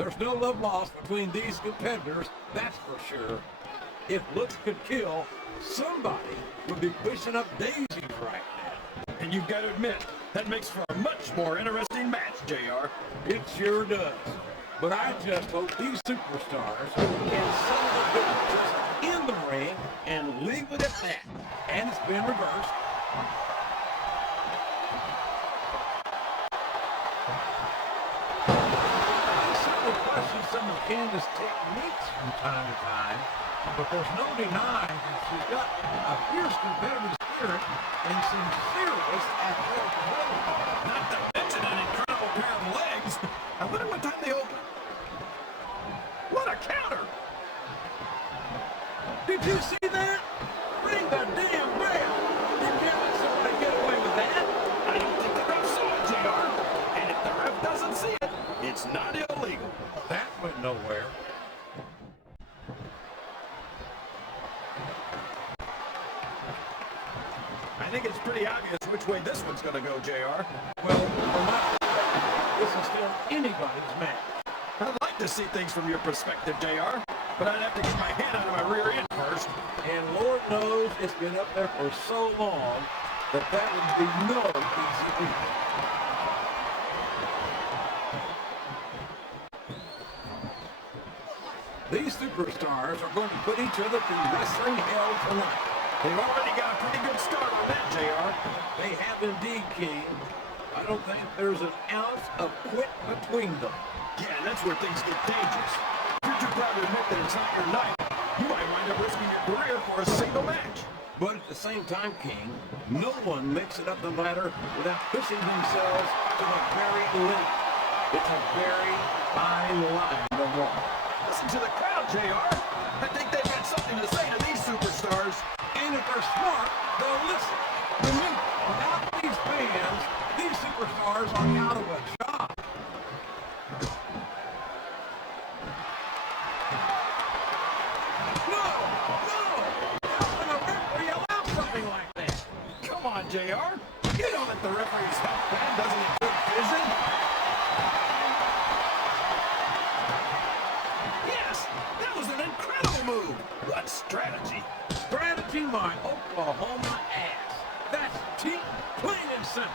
There's no love lost between these competitors, that's for sure. If looks could kill, somebody would be pushing up daisies right now. And you've got to admit, that makes for a much more interesting match, JR. It sure does. But I just hope these superstars can settle the differences in the ring and leave it at that. And it's been reversed. I certainly question some of Candice's techniques from time to time, but there's no denying that she's got a fierce competitive spirit and some serious athletic ability. Not to mention an incredible pair of legs. I wonder what time they open. What a counter! Did you see that? Ring the damn bell! You can't let somebody get away with that. I don't think the ref saw it, JR. And if the ref doesn't see it, it's not illegal. That went nowhere. I think it's pretty obvious which way this one's going to go, JR. Well, from my perspective, this is still anybody's match. I'd like to see things from your perspective, JR, but I'd have to get my hand out of my rear end first. And Lord knows it's been up there for so long that would be no easy feat. These superstars are going to put each other through wrestling hell tonight. They've already got a pretty good start on that, JR. They have indeed, King. I don't think there's an ounce of quit between them. Yeah, that's where things get dangerous. If you're too proud to admit that it's not your night, you might wind up risking your career for a single match. But at the same time, King, no one makes it up the ladder without pushing themselves to the very limit. It's a very fine line to walk. Listen to the crowd, JR. I think they've got something to say to these superstars. And if they're smart, they'll listen. Remember, without these fans, these superstars are out of a job. No! How can a referee allow something like that? Come on, JR. You know that the referee's fan doesn't include vision. Yes, that was an incredible move. What strategy? Strategy, my Oklahoma ass. That's cheap, plain and simple.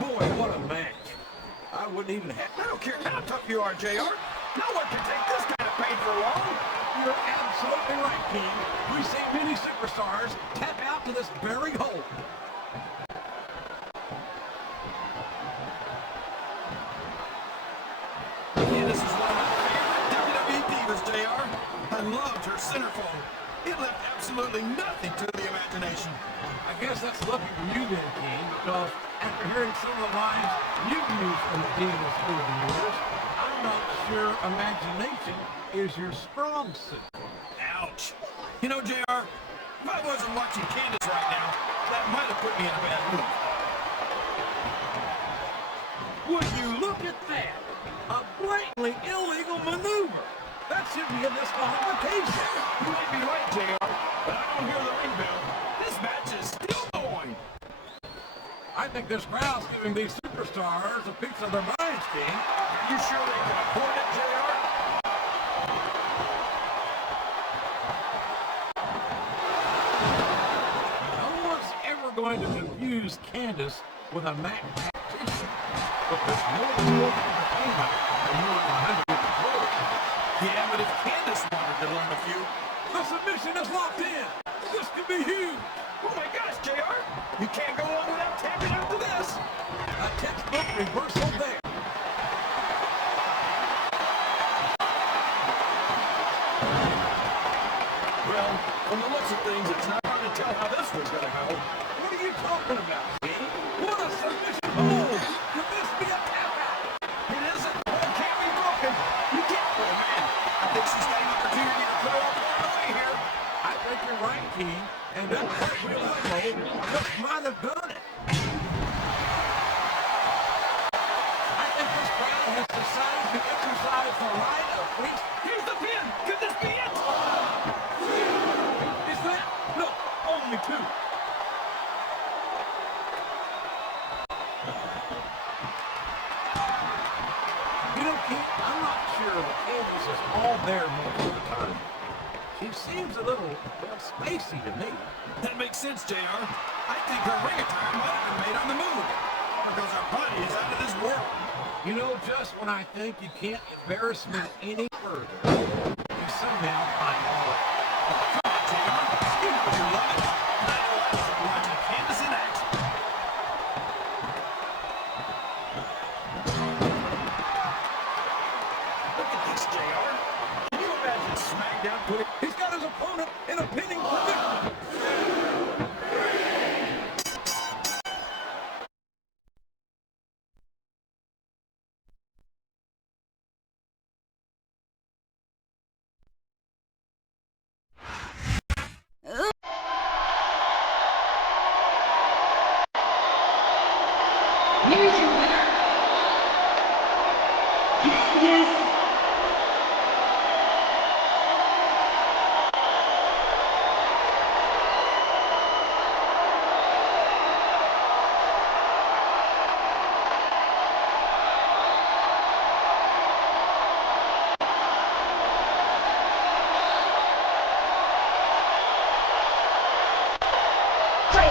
Boy, what a match. I wouldn't even have... I don't care how tough you are, JR. No one can take this kind of pain for long. You're absolutely right, King. We see many superstars tap out to this very hole. Candice is one of my favorite WWE divas, JR. I loved her centerfold. It left absolutely nothing to the imagination. I guess that's lucky for you then, King, because after hearing some of the lines you've used from the Divas over the years, I'm not sure imagination is your strong suit. Ouch. You know, JR, if I wasn't watching Candice right now, that might have put me in a bad mood. Would you look at that? A blatantly illegal maneuver. That should be a disqualification. You might be right, JR, but I don't hear the ring bell. This match is still going. I think this crowd's giving these superstars a piece of their minds, King. Are you sure they can afford it, JR? No one's ever going to confuse Candice with a Mac tactician. But there's more to it than the female than more than 100 control. Yeah, but if Candice wanted to learn a few... The submission is locked in. This could be huge. Oh my gosh, JR! You can't go on without tapping out to this! A textbook reversal there. Well, from the looks of things, it's not hard to tell how this one's gonna go. What are you talking about, King? What a submission hold! Could this be a tap out? It isn't. It can't be broken. You can't. Oh, man. I think she's got an opportunity to throw up all the way here. I think you're right, King. And that real elbow just might have done it. I think this crowd has decided to exercise the right of free. Here's the pin. Could this be it? Is that? No, only two. Candice is all there most of the time. She seems a little, well, spacey to me. That makes sense, JR. I think her ring attire might have been made on the moon, because her body is out of this world. You know, just when I think you can't embarrass me any further, you somehow find all of it. Come on, JR. You know you love it. I know I love watching Candice in action. Look at this, JR. Can you imagine SmackDown putting... He's got his opponent in a pinning predicament. Here's your winner, Candice. Praise